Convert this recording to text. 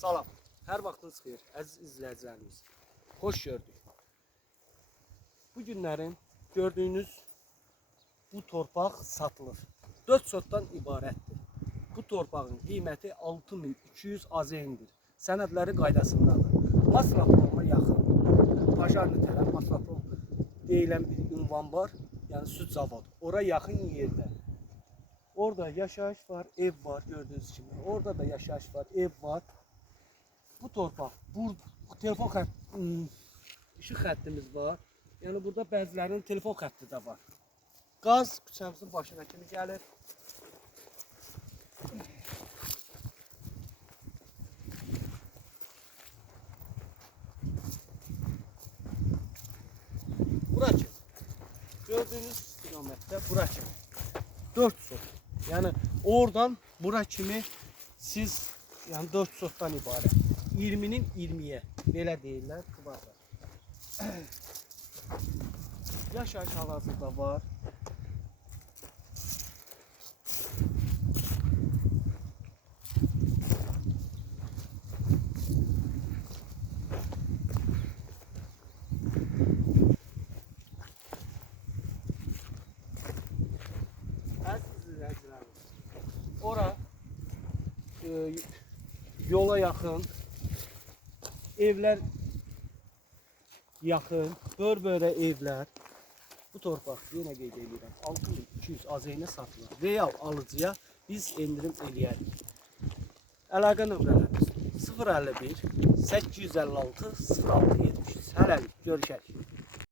Salam. Hər vaxtınız xeyir, əziz izləyicilərimiz. Xoş gördük. Bu günlərin gördüyünüz bu torpaq satılır. 4 sotdan ibarətdir. Bu torpağın qiyməti 6200 AZN-dir. Sənədləri qaydasındadır. Masraflama yaxın. Pajarlı tərəf Masraflom deyilən bir ünvan var. Yəni süd zavodu. Ora yaxın yerdə. Orada yaşayış var, ev var gördüğünüz gibi. Orada da yaşayış var, ev var. Torpaq, bu telefon xətt, ım, işıq xəttimiz var. Yəni burada bəzilərinin telefon xətti də var. Qaz küçəmizin başına kimi gəlir. Bura kimi. Gördüğünüz istiqamətdə bura kimi. 4 sot. Yəni oradan bura kimi siz yəni 4 sotdan ibarət. 20-nin 20-yə belə deyirlər kıbarda. Yaşayış hal-hazırda var. Əziz izləyicilərimiz, ora e, yola yaxın, evlər yaxın, bör-börə evlər. Bu torpaq yenə qeyd edirəm, 6200 AZN satılır. Real alıcıya biz endirim eləyərik. Əlaqə nömrələrimiz 051 856 06 73. Hələlik görüşərik.